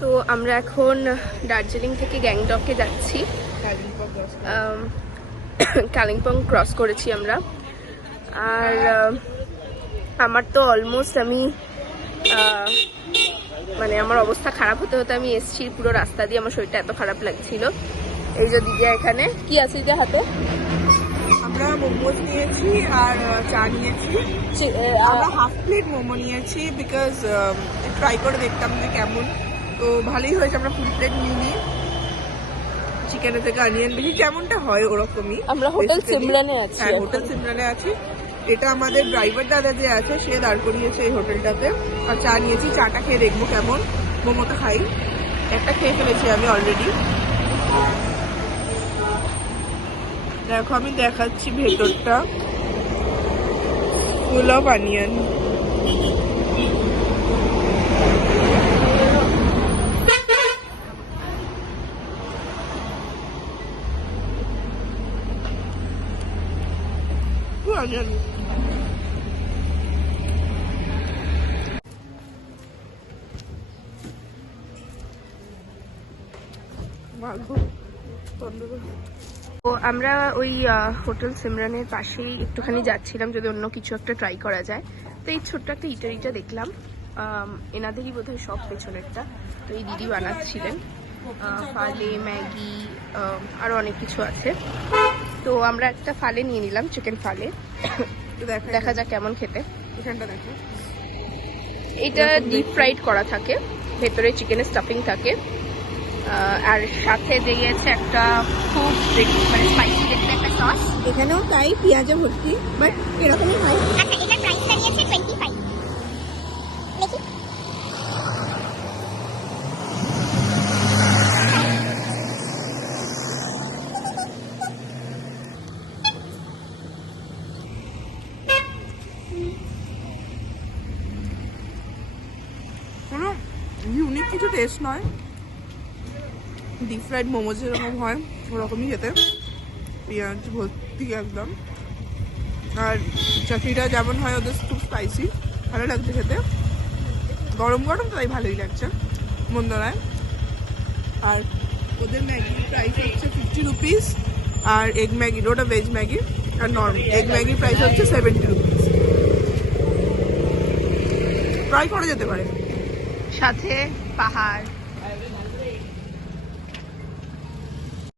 তো আমরা এখন দার্জিলিং থেকে গ্যাংটকে যাচ্ছি। কালিম্পং ক্রস করেছি আমরা। আর আমার তো অলমোস্ট মানে আমার অবস্থা খারাপ হতে হতে আমি এসছি পুরো রাস্তা দিয়ে। আমার শরীরটা এত খারাপ লাগছিল। এই যে দিদি এখানে কি আছে যে হাতে, আমরা মোমোজ নিয়েছি আর চা নিয়েছি। আমরা হাফ প্লেট মোমো নিয়েছি বিকজ ট্রাই করে দেখতাম যে কেমন, তো ভালোই হয়েছে। আমরা ফুল প্লেট নিইনি, চিকেনের থেকে অনিয়ন বেশি কেমনটা হয় ওরকমই। আমরা হোটেল সিমরানে আছি। হ্যাঁ, হোটেল সিমরানে আছি। এটা আমাদের ড্রাইভার দাদা যে আছে সে দাঁড় করিয়েছে এই হোটেলটাতে। আর চা নিয়েছি, চাটা খেয়ে দেখবো কেমন। মোমোটা খাই, একটা খেয়ে ফেলেছি আমি অলরেডি। দেখো আমি দেখাচ্ছি ভেতরটা, ফুল অফ অনিয়ন। অনিয়ন তো আমরা ওই হোটেল সিমরানের পাশেই একটুখানি যাচ্ছিলাম যদি অন্য কিছু একটা ট্রাই করা যায়। তো এই ছোট্ট একটা ইটারিটা দেখলাম, এনাদেরই বোধহয় সব পেছনেরটা। তো এই দিদি বানাচ্ছিলেন ফালে, ম্যাগি, আরও অনেক কিছু আছে। তো আমরা একটা ফালে নিয়ে নিলাম, চিকেন ফালে। দেখা যাক কেমন খেতে। এখানটা দেখো, এটা ডিপ ফ্রাইড করা থাকে, ভেতরে চিকেনের স্টাফিং থাকে। আর সাথে দিয়েছে একটা খুব মানে স্পাইসি দেখতে একটা সস। এখানেও তাই পেঁয়াজে ভর্তি, বাট এরকমই হয়। আচ্ছা, এটার প্রাইসটা নিয়েছে 25। দেখি কোনো ইউনিক কিছু টেস্ট নয়, ডিপ ফ্রাইড মোমো যেরকম হয় ওরকমই খেতে, পেঁয়াজ ভর্তি একদম। আর চাটনিটা যেমন হয় ওদের খুব স্পাইসি, ভালো লাগছে খেতে। গরম গরম তাই ভালোই লাগছে, মন্দ নয়। আর ওদের ম্যাগির প্রাইস হচ্ছে 50 রুপিস, আর এগ ম্যাগির, ওটা ভেজ ম্যাগি, আর নর্মাল এগ ম্যাগির প্রাইস হচ্ছে 70 রুপিস। ট্রাই করা যেতে পারে। সাথে পাহাড়,